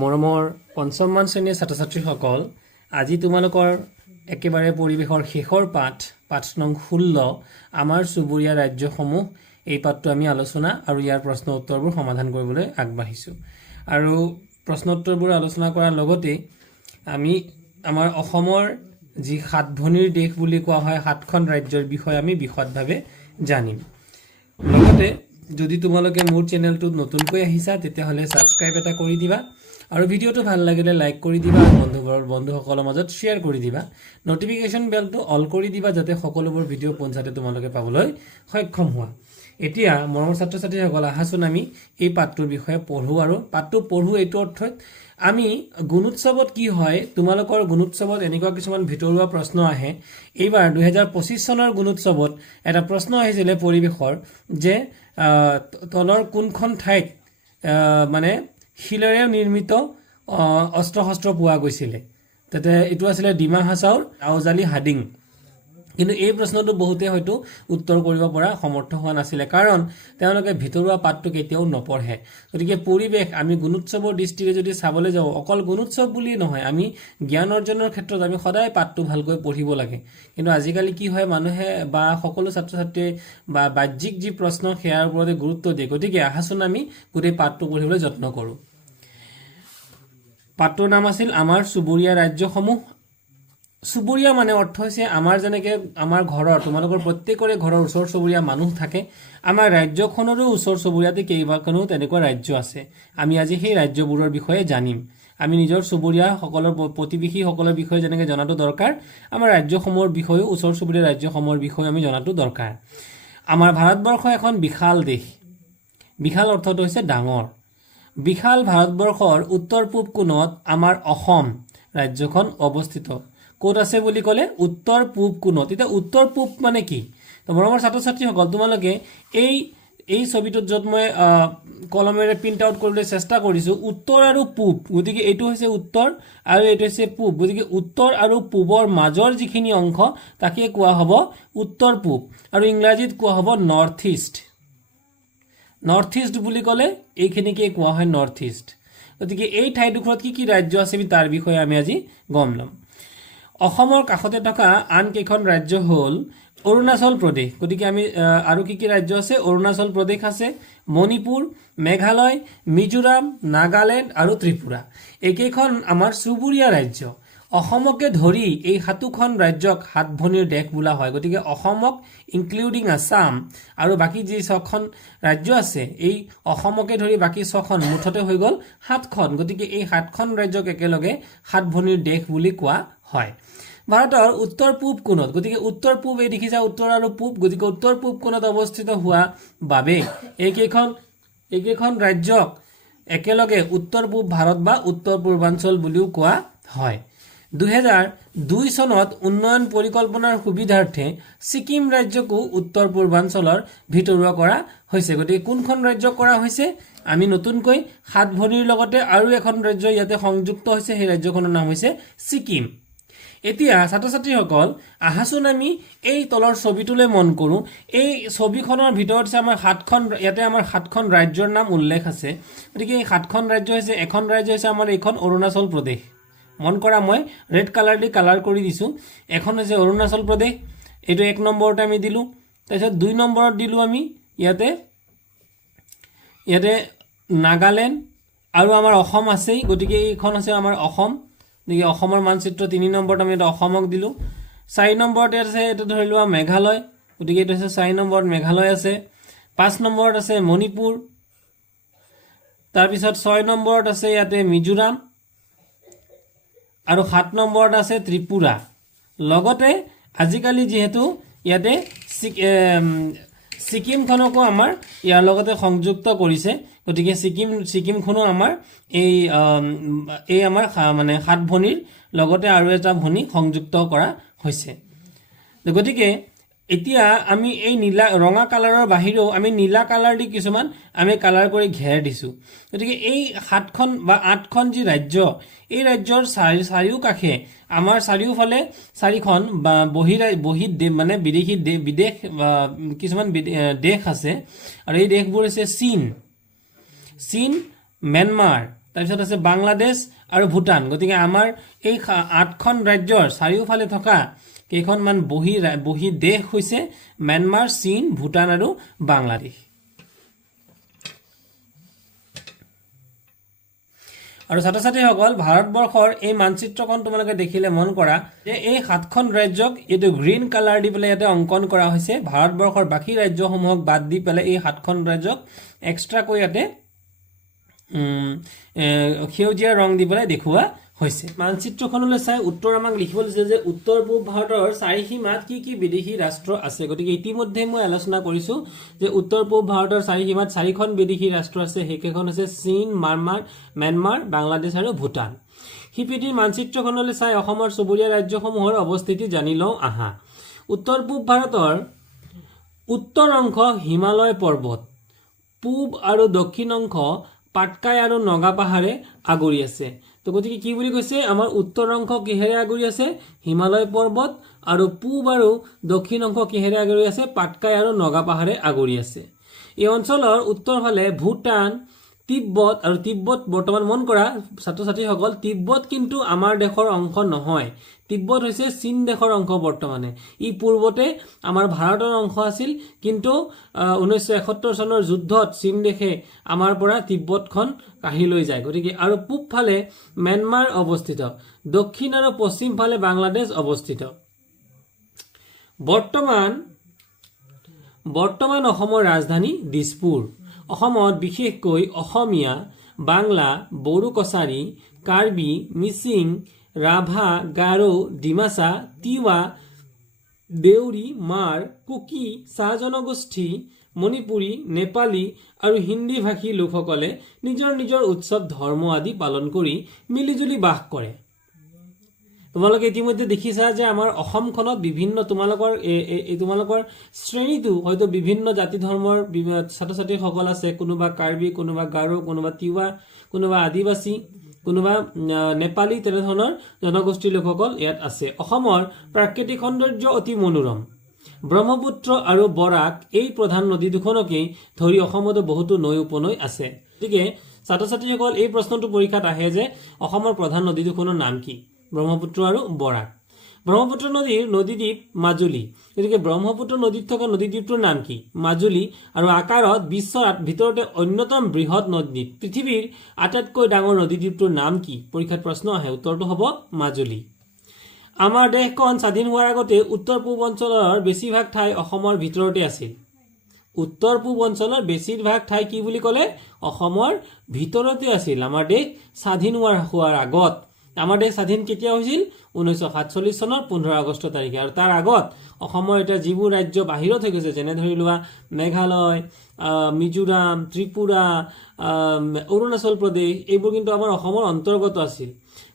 মৰমৰ পঞ্চমমান শ্ৰেণীৰ ছাত্ৰ ছাত্ৰীসকল, আজি তোমালোকৰ একেবাৰে পৰিৱেশৰ শেষৰ পাঠ নং 16 আমাৰ চুবুৰীয়া ৰাজ্যসমূহ এই পাঠটো আমি আলোচনা আৰু ইয়াৰ প্ৰশ্ন উত্তৰবোৰ সমাধান কৰিবলৈ আগবাঢ়িছোঁ। আৰু প্ৰশ্ন উত্তৰবোৰ আলোচনা কৰাৰ লগতে আমি আমাৰ অসমৰ যি সাতভনীৰ দেশ বুলি কোৱা হয় সাতখন ৰাজ্যৰ বিষয়ে আমি বিশদভাৱে জানিম। লগতে যদি তোমালোকে মোৰ চেনেলটোত নতুনকৈ আহিছা তেতিয়াহ'লে ছাবস্ক্ৰাইব এটা কৰি দিবা আৰু ভিডিঅ'টো ভাল লাগিলে লাইক কৰি দিবা আৰু বন্ধুসকলৰ মাজত শ্বেয়াৰ কৰি দিবা। নটিফিকেশ্যন বেলটো অল কৰি দিবা যাতে সকলোবোৰ ভিডিঅ' পোনছাতে তোমালোকে পাবলৈ সক্ষম হোৱা। এতিয়া মৰমৰ ছাত্ৰ ছাত্ৰীসকল, আহাচোন আমি এই পাঠটোৰ বিষয়ে পঢ়ো আৰু পাঠটো পঢ়ো এইটো অৰ্থত আমি গুণোৎসৱত কি হয়, তোমালোকৰ গুণোৎসৱত এনেকুৱা কিছুমান ভিতৰুৱা প্ৰশ্ন আহে। এইবাৰ 2025 চনৰ গুণোৎসৱত এটা প্ৰশ্ন আহিছিলে পৰিৱেশৰ যে তলৰ কোনখন ঠাইত মানে শিলেৰে নিৰ্মিত অস্ত্ৰ শস্ত্ৰ পোৱা গৈছিলে। তাতে এইটো আছিলে ডিমা হাছাওৰ আউজালি হাডিং। কিন্তু এই প্ৰশ্নটো বহুতে হয়তো উত্তৰ কৰিব পৰা সমৰ্থ হোৱা নাছিলে, কাৰণ তেওঁলোকে ভিতৰুৱা পাঠটো কেতিয়াও নপঢ়ে। গতিকে পৰিৱেশ আমি গুণোৎসৱৰ দৃষ্টিৰে যদি চাবলৈ যাওঁ, অকল গুণোৎসৱ বুলিয়েই নহয়, আমি জ্ঞান অৰ্জনৰ ক্ষেত্ৰত আমি সদায় পাঠটো ভালকৈ পঢ়িব লাগে। কিন্তু আজিকালি কি হয়, মানুহে বা সকলো ছাত্ৰ ছাত্ৰীয়ে বা বাহ্যিক যি প্ৰশ্ন সেয়াৰ ওপৰতে গুৰুত্ব দিয়ে। গতিকে আহাচোন আমি গোটেই পাঠটো পঢ়িবলৈ যত্ন কৰোঁ। পাঠটোৰ নাম আছিল আমাৰ চুবুৰীয়া ৰাজ্যসমূহ। চুবুৰীয়া মানে অৰ্থ হৈছে আমাৰ যেনেকৈ আমাৰ ঘৰৰ, তোমালোকৰ প্ৰত্যেকৰে ঘৰৰ ওচৰ চুবুৰীয়া মানুহ থাকে, আমাৰ ৰাজ্যখনৰো ওচৰ চুবুৰীয়াতে কেইবাখনো তেনেকুৱা ৰাজ্য আছে। আমি আজি সেই ৰাজ্যবোৰৰ বিষয়ে জানিম। আমি নিজৰ চুবুৰীয়াসকলৰ প্ৰতিবেশীসকলৰ বিষয়ে যেনেকৈ জনাটো দৰকাৰ, আমাৰ ৰাজ্যসমূহৰ বিষয়েও ওচৰ চুবুৰীয়া ৰাজ্যসমূহৰ বিষয়ে আমি জনাটো দৰকাৰ। আমাৰ ভাৰতবৰ্ষ এখন বিশাল দেশ। বিশাল অৰ্থটো হৈছে ডাঙৰ। বিশাল ভাৰতবৰ্ষৰ উত্তৰ পূব কোণত আমাৰ অসম ৰাজ্যখন অৱস্থিত। ক'ত আছে বুলি ক'লে উত্তৰ পূব কোণত। এতিয়া উত্তৰ পূব মানে কি? মৰমৰ ছাত্ৰ ছাত্ৰীসকল, তোমালোকে এই ছবিটোত য'ত মই কলমেৰে প্ৰিণ্ট আউট কৰিবলৈ চেষ্টা কৰিছোঁ, উত্তৰ আৰু পূব, গতিকে এইটো হৈছে উত্তৰ আৰু এইটো হৈছে পূব। গতিকে উত্তৰ আৰু পূবৰ মাজৰ যিখিনি অংশ তাকে কোৱা হ'ব উত্তৰ পূব, আৰু ইংৰাজীত কোৱা হ'ব নৰ্থ ইষ্ট। নৰ্থ ইষ্ট বুলি ক'লে এইখিনিকে কোৱা হয় নৰ্থ ইষ্ট। গতিকে এই ঠাইডোখৰত কি কি ৰাজ্য আছে তাৰ বিষয়ে আমি আজি গম ল'ম। অসমৰ কাষতে থকা আন কেইখন ৰাজ্য হ'ল অৰুণাচল প্ৰদেশ। গতিকে আমি আৰু কি কি ৰাজ্য আছে? অৰুণাচল প্ৰদেশ আছে, মণিপুৰ, মেঘালয়, মিজোৰাম, নাগালেণ্ড আৰু ত্ৰিপুৰা। এইকেইখন আমাৰ চুবুৰীয়া ৰাজ্য। অসমকে ধৰি এই সাতোখন ৰাজ্যক সাতভনীৰ দেশ বোলা হয়। গতিকে অসমক ইনক্লুডিং আছাম আৰু বাকী যি 6খন ৰাজ্য আছে, এই অসমকে ধৰি বাকী 6খন মুঠতে হৈ গ'ল 7খন। গতিকে এই 7খন ৰাজ্যক একেলগে সাতভনীৰ দেশ বুলি কোৱা হয়। ভাৰতৰ উত্তৰ পূব কোণত, গতিকে উত্তৰ পূব এই দেখিছা উত্তৰ আৰু পূব, গতিকে উত্তৰ পূব কোণত অৱস্থিত হোৱা বাবে এইকেইখন ৰাজ্যক একেলগে উত্তৰ পূব ভাৰত বা উত্তৰ পূৰ্বাঞ্চল বুলিও কোৱা হয়। 2002 চনত উন্নয়ন পৰিকল্পনাৰ সুবিধাৰ্থে ছিকিম ৰাজ্যকো উত্তৰ পূৰ্বাঞ্চলৰ ভিতৰুৱা কৰা হৈছে। গতিকে কোনখন ৰাজ্য কৰা হৈছে? আমি নতুনকৈ সাতভনীৰ লগতে আৰু এখন ৰাজ্য ইয়াতে সংযুক্ত হৈছে, সেই ৰাজ্যখনৰ নাম হৈছে ছিকিম। এতিয়া ছাত্ৰ ছাত্ৰীসকল, আহাচোন আমি এই তলৰ ছবিটোলৈ মন কৰোঁ। এই ছবিখনৰ ভিতৰত আছে আমাৰ ইয়াতে আমাৰ 7খন ৰাজ্যৰ নাম উল্লেখ আছে। গতিকে এই 7খন ৰাজ্য হৈছে, এখন ৰাজ্য হৈছে আমাৰ এইখন অৰুণাচল প্ৰদেশ। মন কৰা, মই ৰেড কালাৰ দি কালাৰ কৰি দিছোঁ। এখন হৈছে অৰুণাচল প্ৰদেশ, এইটো 1 নম্বৰতে আমি দিলোঁ। তাৰপিছত 2 নম্বৰত দিলোঁ আমি ইয়াতে নাগালেণ্ড, আৰু আমাৰ অসম আছেই। গতিকে এইখন আছে আমাৰ অসম। গতিকে অসমৰ মানচিত্ৰ 3 নম্বৰত আমি এটা অসমক দিলোঁ। 4 নম্বৰত আছে এইটো ধৰি লোৱা মেঘালয়, গতিকে এইটো হৈছে 4 নম্বৰত মেঘালয় আছে। 5 নম্বৰত আছে মণিপুৰ, তাৰপিছত 6 নম্বৰত আছে ইয়াতে মিজোৰাম, আৰু 7 নম্বৰত আছে ত্ৰিপুৰা। লগতে আজিকালি যিহেতু ইয়াতে ছিকিমখনকো আমাৰ ইয়াৰ লগতে সংযুক্ত কৰিছে, গতিকে ছিকিমখনো আমাৰ এই আমাৰ মানে সাতভনীৰ লগতে আৰু এটা ভনী সংযুক্ত কৰা হৈছে। গতিকে এতিয়া আমি এই ৰঙা কালাৰৰ বাহিৰেও আমি নীলা কালাৰ দি কিছুমান আমি কালাৰ কৰি ঘেৰ দিছোঁ। গতিকে এই 7খন বা 8খন যি ৰাজ্য, এই ৰাজ্যৰ চাৰিওকাষে আমাৰ চাৰিওফালে 4খন মানে বিদেশ কিছুমান দেশ আছে, আৰু এই দেশবোৰ হৈছে চীন, ম্যানমাৰ, তাৰপিছত আছে বাংলাদেশ আৰু ভূটান। গতিকে আমাৰ এই 8খন ৰাজ্যৰ চাৰিওফালে থকা কেইখনমান বহি দেশ হৈছে ম্যানমাৰ, চীন, ভূটান আৰু বাংলাদেশ। আৰু ছাত্ৰ ছাত্ৰীসকল, ভাৰতবৰ্ষৰ এই মানচিত্ৰখন তোমালোকে দেখিলে মন কৰা যে এই 7খন ৰাজ্যক এইটো গ্ৰীণ কালাৰ দি পেলাই ইয়াতে অংকন কৰা হৈছে। ভাৰতবৰ্ষৰ বাকী ৰাজ্যসমূহক বাদ দি পেলাই এই 7খন ৰাজ্যক এক্সট্ৰাকৈ ইয়াতে সেউজীয়া ৰং দি পেলাই দেখুওৱা হৈছে। মানচিত্ৰখনলৈ চাই উত্তৰ আমাক লিখিব দিছে যে উত্তৰ পূব ভাৰতৰ চাৰিসীমাত কি কি বিদেশী ৰাষ্ট্ৰ আছে। গতিকে ইতিমধ্যে মই আলোচনা কৰিছো যে উত্তৰ পূব ভাৰতৰ চাৰিসীমাত 4খন বিদেশী ৰাষ্ট্ৰ আছে। সেইকেইখন হৈছে চীন, ম্যানমাৰ, বাংলাদেশ আৰু ভূটান। সিপিঠিৰ মানচিত্ৰখনলৈ চাই অসমৰ চুবুৰীয়া ৰাজ্যসমূহৰ অৱস্থিতি জানি লওঁ আহা। উত্তৰ পূব ভাৰতৰ উত্তৰ অংশ হিমালয় পৰ্বত, পূব আৰু দক্ষিণ অংশ পাটকাই আৰু নগা পাহাৰে আগুৰি আছে। তো গতিকে কি বুলি কৈছে, আমাৰ উত্তৰ অংশ কিহেৰে আগুৰি আছে, হিমালয় পৰ্বত, আৰু পূব আৰু দক্ষিণ অংশ কিহেৰে আগুৰি আছে, পাটকাই আৰু নগা পাহাৰে আগুৰি আছে। এই অঞ্চলৰ উত্তৰ ফালে ভূটান, তিব্বত, আৰু তিব্বত বৰ্তমান মন কৰা ছাত্ৰ ছাত্ৰীসকল, তিব্বত কিন্তু আমাৰ দেশৰ অংশ নহয়। তিব্বত হৈছে চীন দেশৰ অংশ বৰ্তমানে। ই পূৰ্বতে আমাৰ ভাৰতৰ অংশ আছিল, কিন্তু 1971 চনৰ যুদ্ধত চীন দেশে আমাৰ পৰা তিব্বতখন কাঢ়ি লৈ যায়। গতিকে আৰু পূব ফালে ম্যানমাৰ অৱস্থিত, দক্ষিণ আৰু পশ্চিম ফালে বাংলাদেশ অৱস্থিত। বৰ্তমান অসমৰ ৰাজধানী দিছপুৰ। অসমত বিশেষকৈ অসমীয়া, বাংলা, বড়ো কছাৰী, কাৰ্বি, মিচিং, ৰাভা, গাৰো, ডিমাচা, তিৱা, দেউৰী, মাৰ, কুকি, চাহ জনগোষ্ঠী, মণিপুৰী, নেপালী আৰু হিন্দী ভাষী লোকসকলে নিজৰ নিজৰ উৎসৱ, ধৰ্ম আদি পালন কৰি মিলিজুলি বাস কৰে। তোমালোকে ইতিমধ্যে দেখিছা যে আমাৰ অসমখনত বিভিন্ন তোমালোকৰ শ্ৰেণীটো হয়তো বিভিন্ন জাতি ধৰ্মৰ ছাত্ৰ ছাত্ৰীসকল আছে। কোনোবা কাৰ্বি, কোনোবা গাৰো, কোনোবা তিৱা, কোনোবা আদিবাসী, কোনোবা নেপালী, তেনেধৰণৰ জনগোষ্ঠীৰ লোকসকল ইয়াত আছে। অসমৰ প্ৰাকৃতিক সৌন্দৰ্য অতি মনোৰম। ব্ৰহ্মপুত্ৰ আৰু বৰাক এই প্ৰধান নদী দুখনকেই ধৰি অসমতো বহুতো নৈ উপনৈ আছে। গতিকে ছাত্ৰ ছাত্ৰীসকল, এই প্ৰশ্নটো পৰীক্ষাত আহে যে অসমৰ প্ৰধান নদী দুখনৰ নাম কি, ব্ৰহ্মপুত্ৰ আৰু বৰাক। ব্ৰহ্মপুত্ৰ নদীৰ নদীদ্বীপ মাজুলী। গতিকে ব্ৰহ্মপুত্ৰ নদীত থকা নদীদ্বীপটোৰ নাম কি, মাজুলী। আৰু আকাৰত বিশ্বৰ ভিতৰতে অন্যতম বৃহৎ নদীদ্বীপ, পৃথিৱীৰ আটাইতকৈ ডাঙৰ নদীদ্বীপটোৰ নাম কি, পৰীক্ষাত প্ৰশ্ন আহে, উত্তৰটো হ'ব মাজুলী। আমাৰ দেশখন স্বাধীন হোৱাৰ আগতে উত্তৰ পূব অঞ্চলৰ বেছিভাগ ঠাই অসমৰ ভিতৰতে আছিল। উত্তৰ পূব অঞ্চলৰ বেছিভাগ ঠাই কি বুলি ক'লে, অসমৰ ভিতৰতে আছিল। আমাৰ দেশ স্বাধীন হোৱাৰ আগত, আমাৰ দেশ স্বাধীন কেতিয়া হৈছিল, 1947 চনৰ 15 আগষ্ট তাৰিখে। আৰু তাৰ আগত অসমৰ এতিয়া যিবোৰ ৰাজ্য বাহিৰত হৈ গৈছে, যেনে ধৰি লোৱা মেঘালয়, মিজোৰাম, ত্ৰিপুৰা, অৰুণাচল প্ৰদেশ, এইবোৰ কিন্তু আমাৰ অসমৰ অন্তৰ্গত আছিল।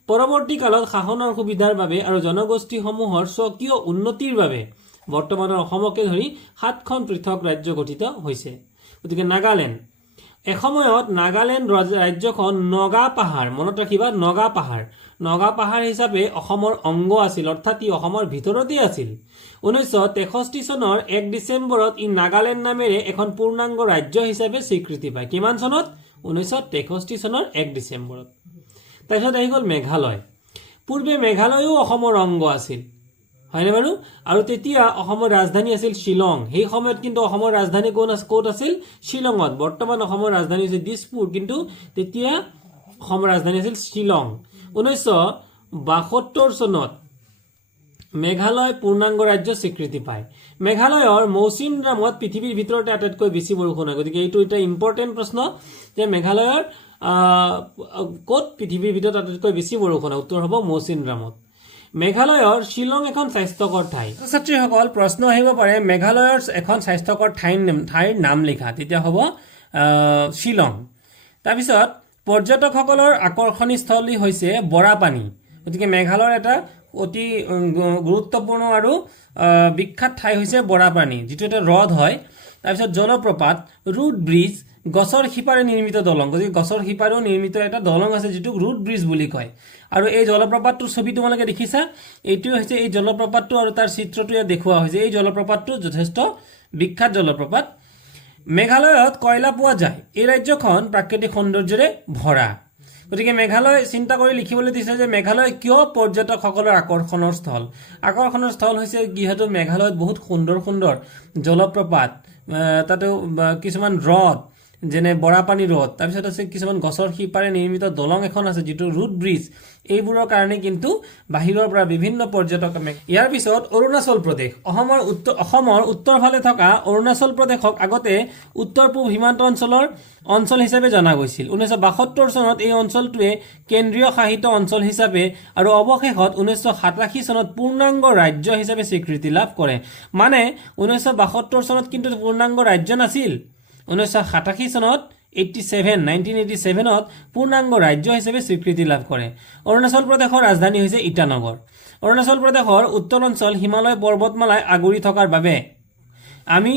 পৰৱৰ্তী কালত শাসনৰ সুবিধাৰ বাবে আৰু জনগোষ্ঠীসমূহৰ স্বকীয় উন্নতিৰ বাবে বৰ্তমানৰ অসমকে ধৰি 7খন পৃথক ৰাজ্য গঠিত হৈছে। গতিকে নাগালেণ্ড, এসময়ত নাগালেণ্ড ৰাজ্যখন নগা পাহাৰ, মনত ৰাখিবা, নগা পাহাৰ হিচাপে অসমৰ অংগ আছিল, অৰ্থাৎ ই অসমৰ ভিতৰতে আছিল। 1963 চনৰ 1 ডিচেম্বৰত ই নাগালেণ্ড নামেৰে এখন পূৰ্ণাংগ ৰাজ্য হিচাপে স্বীকৃতি পায়। কিমান চনত, 1963 চনৰ 1 ডিচেম্বৰত। তাৰপিছত আহি গ'ল মেঘালয়। পূৰ্বে মেঘালয়ো অসমৰ অংগ আছিল, হয়নে বাৰু? আৰু তেতিয়া অসমৰ ৰাজধানী আছিল শ্বিলং। সেই সময়ত কিন্তু অসমৰ ৰাজধানী ক'ত আছিল, শ্বিলঙত। বৰ্তমান অসমৰ ৰাজধানী হৈছে দিছপুৰ, কিন্তু তেতিয়া অসমৰ ৰাজধানী আছিল শ্বিলং। 1972 চনত মেঘালয় পূৰ্ণাংগ ৰাজ্য স্বীকৃতি পায়। মেঘালয়ৰ মৌচিনৰামত পৃথিৱীৰ ভিতৰতে আটাইতকৈ বেছি বৰষুণ হয়। গতিকে এইটো এটা ইম্পৰ্টেণ্ট প্ৰশ্ন যে মেঘালয়ৰ ক'ত পৃথিৱীৰ ভিতৰত আটাইতকৈ বেছি বৰষুণ হয়, উত্তৰ হ'ব মৌচিনৰামত। মেঘালয়ৰ শ্বিলং এখন স্বাস্থ্যকৰ ঠাই। ছাত্ৰীসকল, প্ৰশ্ন আহিব পাৰে মেঘালয়ৰ এখন স্বাস্থ্যকৰ ঠাইৰ নাম লিখা, তেতিয়া হ'ব শ্বিলং। তাৰপিছত পৰ্যটকসকলৰ আকৰ্ষণীস্থলী হৈছে বৰাপানী। গতিকে মেঘালয়ৰ এটা অতি গুৰুত্বপূৰ্ণ আৰু বিখ্যাত ঠাই হৈছে বৰাপানী, যিটো এটা হ্ৰদ হয়। তাৰপিছত জলপ্ৰপাত, ৰুট ব্ৰিজ, গছৰ শিপাৰে নিৰ্মিত দলং। গতিকে গছৰ শিপাৰেও নিৰ্মিত এটা দলং আছে, যিটোক ৰুট ব্ৰিজ বুলি কয়। আৰু এই জলপ্ৰপাতটোৰ ছবি তোমালোকে দেখিছা, এইটোৱে হৈছে এই জলপ্ৰপাতটো, আৰু তাৰ চিত্ৰটো ইয়াত দেখুওৱা হৈছে। এই জলপ্ৰপাতটো যথেষ্ট বিখ্যাত জলপ্ৰপাত। মেঘালয়ত কয়লা পোৱা যায়। এই ৰাজ্যখন প্ৰাকৃতিক সৌন্দৰ্যৰে ভৰা। গতিকে মেঘালয় চিন্তা কৰি লিখিবলৈ দিছে যে মেঘালয় কিয় পৰ্যটকসকলৰ আকৰ্ষণৰ স্থল। আকৰ্ষণৰ স্থল হৈছে যিহেতু মেঘালয়ত বহুত সুন্দৰ সুন্দৰ জলপ্ৰপাত, তাতে কিছুমান হ্ৰদ যেনে বৰাপানী হ্ৰদ, তাৰপিছত আছে কিছুমান গছৰ শিপাৰে নিৰ্মিত দলং এখন আছে যিটো ৰুট ব্ৰিজ, এইবোৰৰ কাৰণে কিন্তু বাহিৰৰ পৰা বিভিন্ন পৰ্যটক। ইয়াৰ পিছত অৰুণাচল প্ৰদেশ। অসমৰ উত্তৰ ফালে থকা অৰুণাচল প্ৰদেশক আগতে উত্তৰ পূব সীমান্ত অঞ্চল হিচাপে জনা গৈছিল। 1972 চনত এই অঞ্চলটোৱে কেন্দ্ৰীয় শাসিত অঞ্চল হিচাপে আৰু অৱশেষত 1987 চনত পূৰ্ণাংগ ৰাজ্য হিচাপে স্বীকৃতি লাভ কৰে। মানে 1972 চনত কিন্তু পূৰ্ণাংগ ৰাজ্য নাছিল। 1987 চনত 1987ত পূৰ্ণাংগ ৰাজ্য হিচাপে স্বীকৃতি লাভ কৰে। অৰুণাচল প্ৰদেশৰ ৰাজধানী হৈছে ইটানগৰ। অৰুণাচল প্ৰদেশৰ উত্তৰ অঞ্চল হিমালয় পৰ্বতমালাই আগুৰি থকাৰ বাবে আমি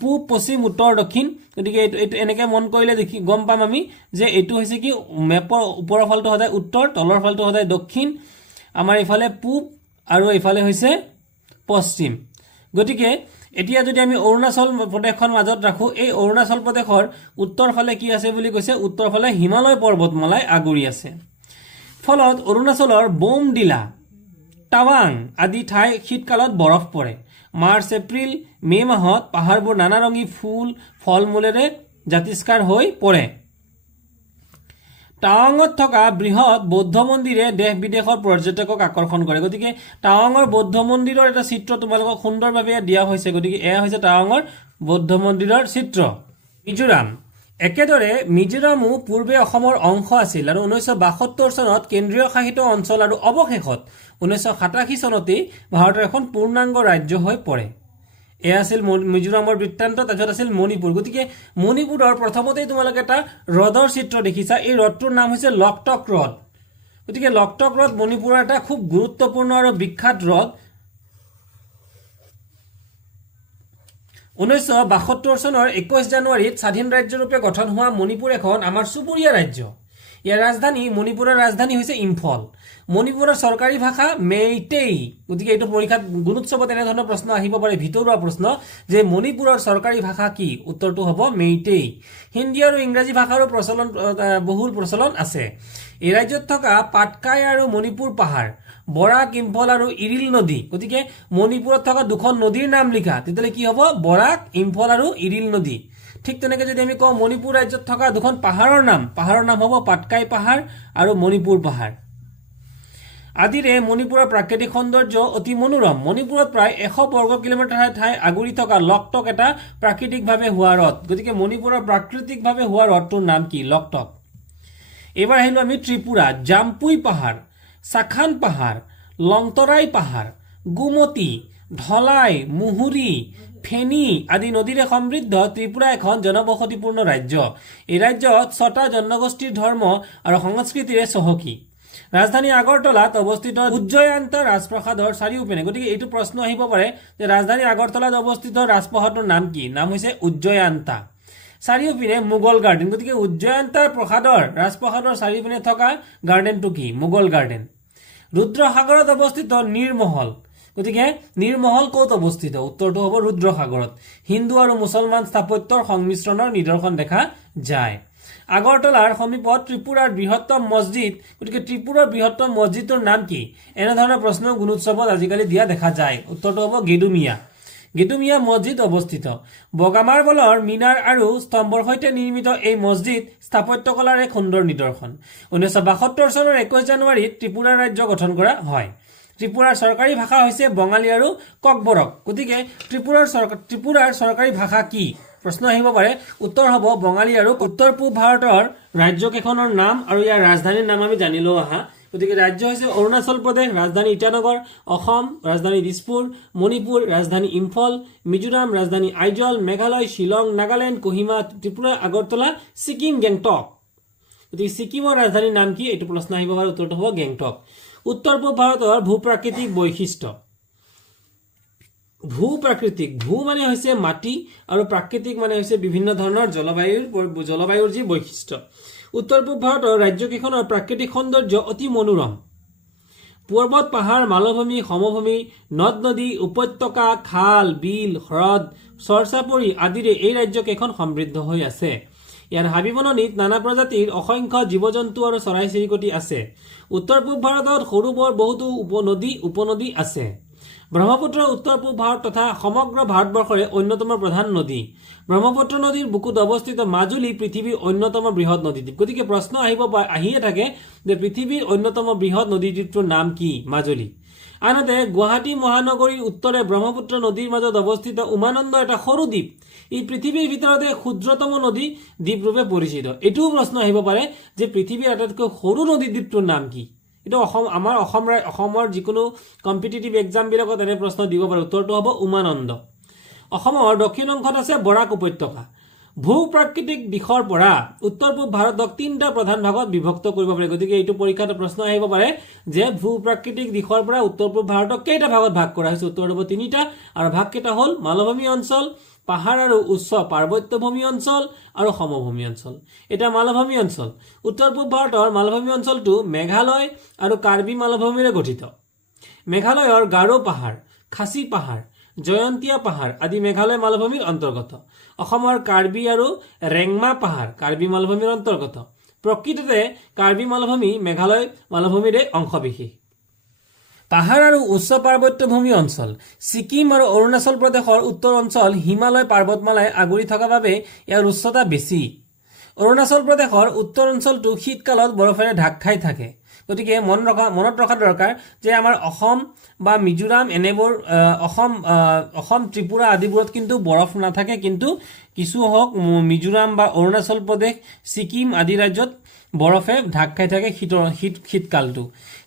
পূব, পশ্চিম, উত্তৰ, দক্ষিণ, গতিকে এইটো এনেকৈ মন কৰিলে গম পাম আমি যে এইটো হৈছে কি মেপৰ ওপৰৰ ফালটো সদায় উত্তৰ, তলৰ ফালটো সদায় দক্ষিণ, আমাৰ এইফালে পূব আৰু এইফালে হৈছে পশ্চিম। গতিকে এতিয়া যদি আমি অৰুণাচল প্ৰদেশখন মাজত ৰাখোঁ, এই অৰুণাচল প্ৰদেশৰ উত্তৰ ফালে কি আছে বুলি কৈছে, উত্তৰ ফালে হিমালয় পৰ্বতমালাই আগুৰি আছে। ফলত অৰুণাচলৰ বোমডিলা, টাৱাং আদি ঠাই শীতকালত বৰফ পৰে। মাৰ্চ, এপ্ৰিল, মে' মাহত পাহাৰবোৰ নানাৰঙী ফুল, ফল মূলেৰে জাতিষ্কাৰ হৈ পৰে। টাৱাঙত থকা বৃহৎ বৌদ্ধ মন্দিৰে দেশ বিদেশৰ পৰ্যটকক আকৰ্ষণ কৰে। গতিকে টাৱাঙৰ বৌদ্ধ মন্দিৰৰ এটা চিত্ৰ তোমালোকক সুন্দৰভাৱে দিয়া হৈছে। গতিকে এয়া হৈছে টাৱাঙৰ বৌদ্ধ মন্দিৰৰ চিত্ৰ। মিজোৰাম। একেদৰে মিজোৰামো পূৰ্বে অসমৰ অংশ আছিল আৰু 1972 চনত কেন্দ্ৰীয় শাসিত অঞ্চল আৰু অৱশেষত 1987 চনতেই ভাৰতৰ এখন পূৰ্ণাংগ ৰাজ্য হৈ পৰে। এয়া আছিল মিজোৰামৰ বৃত্তান্ত। তাৰপিছত আছিল মণিপুৰ। গতিকে মণিপুৰৰ প্ৰথমতেই তোমালোকে এটা হ্ৰদৰ চিত্ৰ দেখিছা। এই হ্ৰদটোৰ নাম হৈছে লকটক হ্ৰদ। গতিকে লকটক হ্ৰদ মণিপুৰৰ এটা খুব গুৰুত্বপূৰ্ণ আৰু বিখ্যাত হ্ৰদ। 1972 চনৰ 21 জানুৱাৰীত স্বাধীন ৰাজ্যৰূপে গঠন হোৱা মণিপুৰ এখন আমাৰ চুবুৰীয়া ৰাজ্য। ইয়াৰ ৰাজধানী, মণিপুৰৰ ৰাজধানী হৈছে ইম্ফল। মণিপুৰৰ চৰকাৰী ভাষা মেইটেই। গতিকে এইটো পৰীক্ষাত গুণোৎসৱত এনেধৰণৰ প্ৰশ্ন আহিব পাৰে, ভিতৰুৱা প্ৰশ্ন, যে মণিপুৰৰ চৰকাৰী ভাষা কি? উত্তৰটো হ'ব মেইটেই। হিন্দী আৰু ইংৰাজী ভাষাৰো বহুল প্ৰচলন আছে। এই ৰাজ্যত থকা পাটকাই আৰু মণিপুৰ পাহাৰ, বৰাক, ইম্ফল আৰু ইৰিল নদী। গতিকে মণিপুৰত থকা দুখন নদীৰ নাম লিখা, তেতিয়াহ'লে কি হ'ব? বৰাক, ইম্ফল আৰু ইৰিল নদী। ঠিক তেনেকৈ যদি আমি কওঁ মণিপুৰ ৰাজ্যত থকা দুখন পাহাৰৰ নাম হ'ব পাটকাই পাহাৰ আৰু মণিপুৰ পাহাৰ। আদিৰে মণিপুৰৰ প্ৰাকৃতিক সৌন্দৰ্য অতি মনোৰম। মণিপুৰত প্ৰায় 100 বৰ্গ কিলোমিটাৰ ঠাই আগুৰি থকা লকটক এটা প্ৰাকৃতিকভাৱে হোৱা হ্ৰদ। গতিকে মণিপুৰৰ প্ৰাকৃতিকভাৱে হোৱা হ্ৰদটোৰ নাম কি? লকটক। এইবাৰ আহিলো আমি ত্ৰিপুৰা। জাম্পুই পাহাৰ, চাখান পাহাৰ, লংতৰাই পাহাৰ, গুমতি, ধলাই, মুহুৰি, ফেনী আদি নদীৰে সমৃদ্ধ ত্ৰিপুৰা এখন জনবসতিপূৰ্ণ ৰাজ্য। এই ৰাজ্যত 6টা জনগোষ্ঠীৰ ধৰ্ম আৰু সংস্কৃতিৰে চহকী। ৰাজধানী আগৰতলাত অৱস্থিত উজ্জয়ন্তা ৰাজপ্ৰসাদৰ চাৰিওপিনে। গতিকে এইটো প্ৰশ্ন আহিব পাৰে যে ৰাজধানী আগৰতলাত অৱস্থিত ৰাজপ্ৰসাদৰ নাম কি? নাম হৈছে উজ্জয়ন্তা। চাৰিওপিনে মোগল গাৰ্ডেন। গতিকে উজ্জয়ন্তা ৰাজপ্ৰসাদৰ চাৰিওপিনে থকা গাৰ্ডেনটো কি? মোগল গাৰ্ডেন। ৰুদ্ৰসাগৰত অৱস্থিত নীৰমহল। গতিকে নীৰমহল ক'ত অৱস্থিত? উত্তৰটো হ'ব ৰুদ্ৰসাগৰত। হিন্দু আৰু মুছলমান স্থাপত্যৰ সংমিশ্ৰণৰ নিদৰ্শন দেখা যায়। আগৰতলাৰ সমীপত ত্ৰিপুৰাৰ বৃহত্তম মছজিদ। গতিকে ত্ৰিপুৰাৰ বৃহত্তম মছজিদটোৰ নাম কি? এনেধৰণৰ প্ৰশ্ন গুণোৎসৱত আজিকালি দিয়া দেখা যায়। উত্তৰটো হ'ব গেদুমিয়া। গেদুমিয়া মছজিদ অৱস্থিত। বগা মাৰ্বলৰ মিনাৰ আৰু স্তম্ভৰ সৈতে নিৰ্মিত এই মছজিদ স্থাপত্যকলাৰ এক সুন্দৰ নিদৰ্শন। 1972 চনৰ 21 জানুৱাৰীত ত্ৰিপুৰা ৰাজ্য গঠন কৰা হয়। ত্ৰিপুৰাৰ চৰকাৰী ভাষা হৈছে বঙালী আৰু ককবৰক। গতিকে ত্ৰিপুৰাৰ চৰকাৰী ভাষা কি? প্ৰশ্ন আহিব পাৰে। উত্তৰ হ'ব বঙালী আৰু উত্তৰ পূব ভাৰতৰ ৰাজ্যকেইখনৰ নাম আৰু ইয়াৰ ৰাজধানীৰ নাম আমি জানি লওঁ আহা। গতিকে ৰাজ্য হৈছে অৰুণাচল প্ৰদেশ, ৰাজধানী ইটানগৰ; অসম, ৰাজধানী দিছপুৰ; মণিপুৰ, ৰাজধানী ইম্ফল; মিজোৰাম, ৰাজধানী আইজল; মেঘালয়, শ্বিলং; নাগালেণ্ড, কোহিমা; ত্ৰিপুৰা, আগৰতলা; ছিকিম, গেংটক। গতিকে ছিকিমৰ ৰাজধানীৰ নাম কি? এইটো প্ৰশ্ন আহিব পাৰে। উত্তৰটো হ'ব গেংটক। উত্তৰ পূব ভাৰতৰ ভূ-প্ৰাকৃতিক বৈশিষ্ট্য। ভূ মানে হৈছে মাটি আৰু প্ৰাকৃতিক মানে হৈছে বিভিন্ন ধৰণৰ জলবায়ুৰ যি বৈশিষ্ট্য। উত্তৰ পূব ভাৰতৰ ৰাজ্যকেইখনৰ প্ৰাকৃতিক সৌন্দৰ্য অতি মনোৰম। পৰ্বত, পাহাৰ, মালভূমি, সমভূমি, নদ নদী, উপত্যকা, খাল, বিল, হ্ৰদ, চৰচাপৰি আদিৰে এই ৰাজ্যকেইখন সমৃদ্ধ হৈ আছে। ইয়াৰ হাবিবননিত নানা প্ৰজাতিৰ অসংখ্য জীৱ-জন্তু আৰু চৰাই-চিৰিকটি আছে। উত্তৰ পূব ভাৰতত সৰু বৰ বহুতো উপনদী আছে। ব্ৰহ্মপুত্ৰ উত্তৰ পূব ভাৰত তথা সমগ্ৰ ভাৰতবৰ্ষৰে অন্যতম প্ৰধান নদী। ব্ৰহ্মপুত্ৰ নদীৰ বুকুত অৱস্থিত মাজুলী পৃথিৱীৰ অন্যতম বৃহৎ নদীদ্বীপ। গতিকে প্ৰশ্ন আহিয়ে থাকে যে পৃথিৱীৰ অন্যতম বৃহৎ নদীদ্বীপটোৰ নাম কি? মাজুলী। আনহাতে গুৱাহাটী মহানগৰীৰ উত্তৰে ব্ৰহ্মপুত্ৰ নদীৰ মাজত অৱস্থিত উমানন্দ এটা সৰু দ্বীপ। ই পৃথিৱীৰ ভিতৰতে ক্ষুদ্ৰতম নদী দ্বীপৰূপে পৰিচিত। এইটোও প্ৰশ্ন আহিব পাৰে যে পৃথিৱীৰ আটাইতকৈ সৰু নদীদ্বীপটোৰ নাম কি? এইটো আমাৰ অসমৰ যিকোনো কম্পিটিটিভ এক্সামবিলাকত এনে প্ৰশ্ন দিব পাৰে। উত্তৰটো হ'ব উমানন্দ। অসমৰ দক্ষিণ অংশত আছে বৰাক উপত্যকা। ভূ প্ৰাকৃতিক দিশৰ পৰা উত্তৰ পূব ভাৰতক 3টা প্ৰধান ভাগত বিভক্ত কৰিব পাৰি। গতিকে এইটো পৰীক্ষাত প্ৰশ্ন আহিব পাৰে যে ভূ প্ৰাকৃতিক দিশৰ পৰা উত্তৰ পূব ভাৰতক কেইটা ভাগত ভাগ কৰা হৈছে? উত্তৰ হ'ব 3টা, আৰু ভাগ কেইটা হ'ল মালভূমি অঞ্চল, পাহাৰ আৰু উচ্চ পাৰ্বত্যভূমি অঞ্চল আৰু সমভূমি অঞ্চল। এটা মালভূমি অঞ্চল। উত্তৰ পূব ভাৰতৰ মালভূমি অঞ্চলটো মেঘালয় আৰু কাৰ্বি মালভূমিৰে গঠিত। মেঘালয়ৰ গাৰো পাহাৰ, খাচী পাহাৰ, জয়ন্তীয়া পাহাৰ আদি মেঘালয় মালভূমিৰ অন্তৰ্গত। অসমৰ কাৰ্বি আৰু ৰেংমা পাহাৰ কাৰ্বি মালভূমিৰ অন্তৰ্গত। প্ৰকৃততে কাৰ্বি মালভূমি মেঘালয় মালভূমিৰে অংশবিশেষ। পাহাৰ আৰু উচ্চ পাৰ্বত্যভূমি অঞ্চল। ছিকিম আৰু অৰুণাচল প্ৰদেশৰ উত্তৰ অঞ্চল হিমালয় পৰ্বতমালাই আগুৰি থকা বাবে ইয়াৰ উচ্চতা বেছি। অৰুণাচল প্ৰদেশৰ উত্তৰ অঞ্চলটো শীতকালত বৰফেৰে ঢাক খাই থাকে। গতিকে মনত ৰখা দৰকাৰ যে আমাৰ অসম বা মিজোৰাম এনেবোৰ অসম ত্ৰিপুৰা আদিবোৰত কিন্তু বৰফ নাথাকে, কিন্তু কিছু হওক মিজোৰাম বা অৰুণাচল প্ৰদেশ, ছিকিম আদি ৰাজ্যত বৰফে ঢাক খাই থাকে শীতকালটো।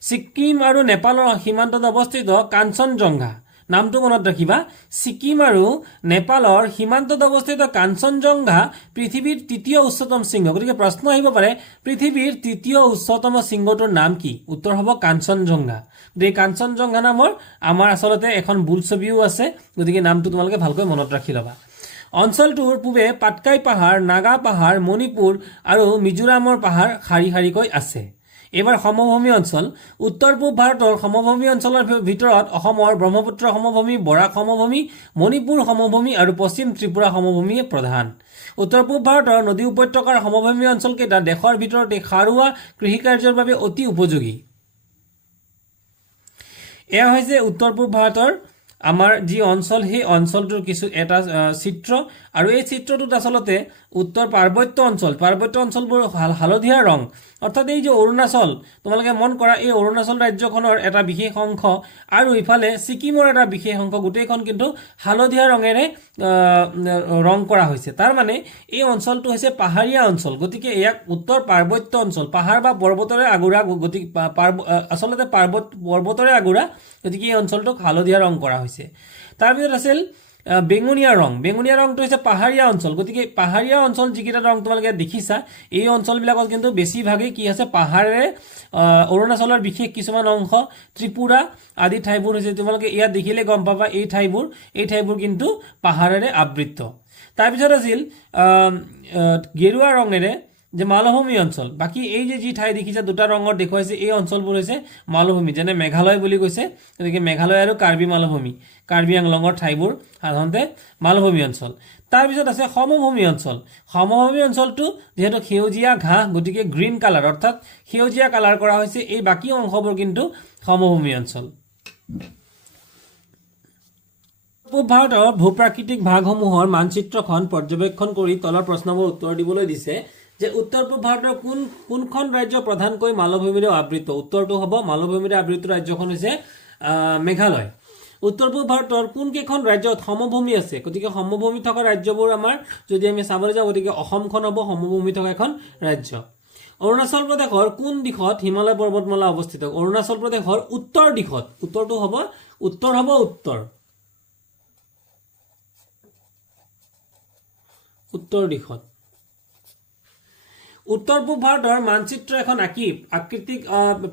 ছিকিম আৰু নেপালৰ সীমান্তত অৱস্থিত কাঞ্চনজংঘা নামটো মনত ৰাখিবা। ছিকিম আৰু নেপালৰ সীমান্তত অৱস্থিত কাঞ্চনজংঘা পৃথিৱীৰ 3য় উচ্চতম শৃংগ। গতিকে প্ৰশ্ন আহিব পাৰে পৃথিৱীৰ 3য় উচ্চতম শৃংগটোৰ নাম কি? উত্তৰ হ'ব কাঞ্চনজংঘা। এই কাঞ্চনজংঘা নামৰ আমাৰ আচলতে এখন বোলছবিও আছে। গতিকে নামটো তোমালোকে ভালকৈ মনত ৰাখি ল'বা। অঞ্চলটোৰ পূবে পাটকাই পাহাৰ, নাগা পাহাৰ, মণিপুৰ আৰু মিজোৰামৰ পাহাৰ শাৰী শাৰীকৈ আছে। এইবাৰ সমভূমি অঞ্চল। উত্তৰ পূব ভাৰতৰ সমভূমি অঞ্চলৰ ভিতৰত অসমৰ ব্ৰহ্মপুত্ৰ সমভূমি, বৰাক সমভূমি, মণিপুৰ সমভূমি আৰু পশ্চিম ত্ৰিপুৰা সমভূমি প্ৰধান। উত্তৰ পূব ভাৰতৰ নদী উপত্যকাৰ সমভূমি অঞ্চলকেইটা দেশৰ ভিতৰতে সাৰুৱা কৃষিকাৰ্যৰ বাবে অতি উপযোগী। এয়া হৈছে উত্তৰ পূব ভাৰতৰ আমাৰ যি অঞ্চল, সেই অঞ্চলটোৰ এটা চিত্ৰ। আৰু এই চিত্ৰটোত আচলতে উত্তৰ পাৰ্বত্য অঞ্চলবোৰ হালধীয়া ৰং, অৰ্থাৎ এই যে অৰুণাচল, তোমালোকে মন কৰা এই অৰুণাচল ৰাজ্যখনৰ এটা বিশেষ অংশ আৰু ইফালে ছিকিমৰ এটা বিশেষ অংশ, গোটেইখন কিন্তু হালধীয়া ৰঙেৰে ৰং কৰা হৈছে। তাৰ মানে এই অঞ্চলটো হৈছে পাহাৰীয়া অঞ্চল। গতিকে ইয়াক উত্তৰ পাৰ্বত্য অঞ্চল, পাহাৰ বা পৰ্বতৰে আগুৰা, গতিকে আচলতে পৰ্বতৰে আগুৰা, গতিকে এই অঞ্চলটোক হালধীয়া ৰং কৰা হৈছে। তাৰপিছত আছিল বেঙুনীয়া ৰং। বেঙুনীয়া ৰংটো হৈছে পাহাৰীয়া অঞ্চল। গতিকে পাহাৰীয়া অঞ্চল যিকেইটা ৰং তোমালোকে দেখিছা, এই অঞ্চলবিলাকত কিন্তু বেছিভাগেই কি আছে? পাহাৰেৰে, অৰুণাচলৰ বিশেষ কিছুমান অংশ, ত্ৰিপুৰা আদি ঠাইবোৰ হৈছে, তোমালোকে ইয়াত দেখিলে গম পাবা এই ঠাইবোৰ কিন্তু পাহাৰেৰে আবৃত্ত। তাৰপিছত আছিল গেৰুৱা ৰঙেৰে যে মালভূমি অঞ্চল। বাকী এই যি ঠাই দেখিছে 2টা ৰঙত দেখুৱাইছে, এই অঞ্চলবোৰ হৈছে মালভূমি, যেনে মেঘালয় বুলি কৈছে। গতিকে মেঘালয় আৰু কাৰ্বি মালভূমি, কাৰ্বি আংলঙৰ ঠাইবোৰ সাধাৰণতে মালভূমি অঞ্চল। তাৰপিছত আছে সমভূমি অঞ্চল। সমভূমি অঞ্চলটো যিহেতু সেউজীয়া ঘাঁহ, গতিকে গ্ৰীণ কালাৰ, অৰ্থাৎ সেউজীয়া কালাৰ কৰা হৈছে। এই বাকী অংশবোৰ কিন্তু সমভূমি অঞ্চল। পূব ভাৰতৰ ভূপ্ৰাকৃতিক ভাগসমূহৰ মানচিত্ৰখন পৰ্যবেক্ষণ কৰি তলৰ প্ৰশ্নবোৰ উত্তৰ দিবলৈ দিছে যে উত্তৰ পূব ভাৰতৰ কোনখন ৰাজ্য প্ৰধানকৈ মালভূমিৰে আবৃত? উত্তৰটো হ'ব মালভূমিৰে আবৃত ৰাজ্যখন হৈছে মেঘালয়। উত্তৰ পূব ভাৰতৰ কোনকেইখন ৰাজ্যত সমভূমি আছে? গতিকে সমভূমি থকা ৰাজ্যবোৰ আমাৰ যদি আমি চাবলৈ যাওঁ, গতিকে অসমখন হ'ব সমভূমি থকা এখন ৰাজ্য। অৰুণাচল প্ৰদেশৰ কোন দিশত হিমালয় পৰ্বতমালা অৱস্থিত? অৰুণাচল প্ৰদেশৰ উত্তৰ দিশত। উত্তৰটো হ'ব উত্তৰ দিশত। উত্তৰ পূব ভাৰতৰ মানচিত্ৰ এখন আঁকি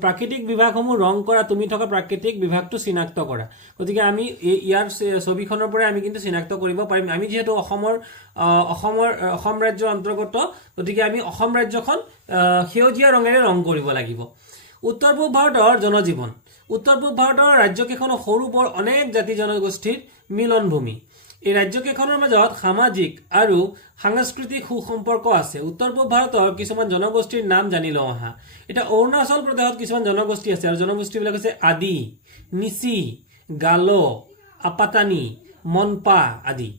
প্ৰাকৃতিক বিভাগসমূহ ৰং কৰা, তুমি থকা প্ৰাকৃতিক বিভাগটো চিনাক্ত কৰা। গতিকে আমি ইয়াৰ ছবিখনৰ পৰাই আমি কিন্তু চিনাক্ত কৰিব পাৰিম। আমি যিহেতু অসম ৰাজ্যৰ অন্তৰ্গত, গতিকে আমি অসম ৰাজ্যখন সেউজীয়া ৰঙেৰে ৰং কৰিব লাগিব। উত্তৰ পূব ভাৰতৰ জনজীৱন। উত্তৰ পূব ভাৰতৰ ৰাজ্যকেইখন সৰু বৰ অনেক জাতি জনগোষ্ঠীৰ মিলনভূমি। এই ৰাজ্যকেইখনৰ মাজত সামাজিক আৰু সাংস্কৃতিক সুসম্পৰ্ক আছে। উত্তৰ পূব ভাৰতৰ কিছুমান জনগোষ্ঠীৰ নাম জানি লওঁ আহা। এতিয়া অৰুণাচল প্ৰদেশত কিছুমান জনগোষ্ঠী আছে আৰু জনগোষ্ঠীবিলাক হৈছে আদি, নিচি, গালো, আপাতানি, মনপা আদি।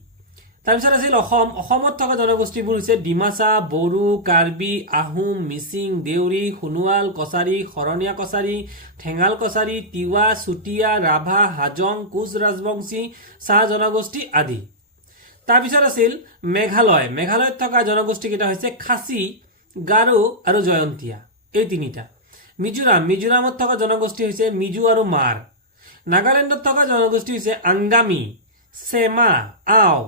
তাৰপিছত আছিল অসম। অসমত থকা জনগোষ্ঠীবোৰ হৈছে ডিমাচা, বড়ো, কাৰ্বি, আহোম, মিচিং, দেউৰী, সোণোৱাল, কছাৰী, শৰণীয়া কছাৰী, ঠেঙাল কছাৰী, তিৱা, চুতীয়া, ৰাভা, হাজং, কোচ ৰাজবংশী, চাহ জনগোষ্ঠী আদি। তাৰপিছত আছিল মেঘালয়। মেঘালয়ত থকা জনগোষ্ঠীকেইটা হৈছে খাচী, গাৰো আৰু জয়ন্তীয়া, এই তিনিটা। মিজোৰাম। মিজোৰামত থকা জনগোষ্ঠী হৈছে মিজো আৰু মাৰ। নাগালেণ্ডত থকা জনগোষ্ঠী হৈছে আংগামী, চেমা, আও,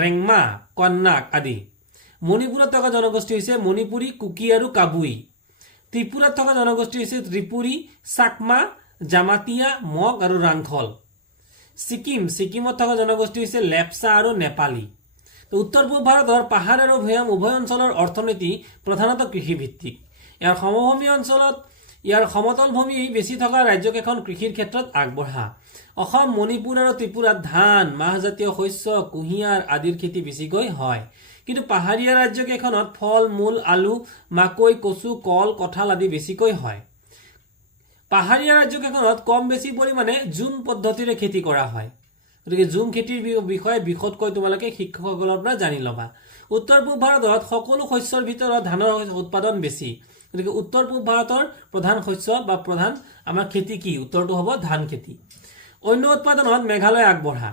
ৰেংমা, কন্যাক আদি। মণিপুৰত থকা জনগোষ্ঠী হৈছে মণিপুৰী, কুকি আৰু কাবুই। ত্ৰিপুৰাত থকা জনগোষ্ঠী হৈছে ত্ৰিপুৰী, চাকমা, জামাতিয়া, মগ আৰু ৰাংখল। ছিকিম। ছিকিমত থকা জনগোষ্ঠী হৈছে লেপচা আৰু নেপালী। উত্তৰ পূব ভাৰতৰ পাহাৰ আৰু ভৈয়াম উভয় অঞ্চলৰ অৰ্থনীতি প্ৰধানতঃ কৃষিভিত্তিক। ইয়াৰ সমভূমি অঞ্চলত ইয়াৰ সমতল ভূমি বেছি থকা ৰাজ্যকেইখন কৃষিৰ ক্ষেত্ৰত আগবঢ়া। অসম, মণিপুৰ আৰু ত্ৰিপুৰাত ধান, মাহজাতীয় শস্য, কুঁহিয়াৰ আদিৰ খেতি বেছিকৈ হয়। কিন্তু পাহাৰীয়া ৰাজ্যকেইখনত ফল মূল, আলু, মাকৈ, কচু, কল, কঁঠাল আদি বেছিকৈ হয়। পাহাৰীয়া ৰাজ্যকেইখনত কম বেছি পৰিমাণে জুম পদ্ধতিৰে খেতি কৰা হয়। গতিকে জুম খেতিৰ বিষয়ে বিশদকৈ তোমালোকে শিক্ষকসকলৰ পৰা জানি ল'বা। উত্তৰ পূব ভাৰতত সকলো শস্যৰ ভিতৰত ধানৰ উৎপাদন বেছি। গতিকে উত্তৰ পূব ভাৰতৰ প্ৰধান শস্য বা প্ৰধান আমাৰ খেতি কি? উত্তৰটো হ'ব ধান খেতি। অন্য উৎপাদনত মেঘালয় আগবঢ়া।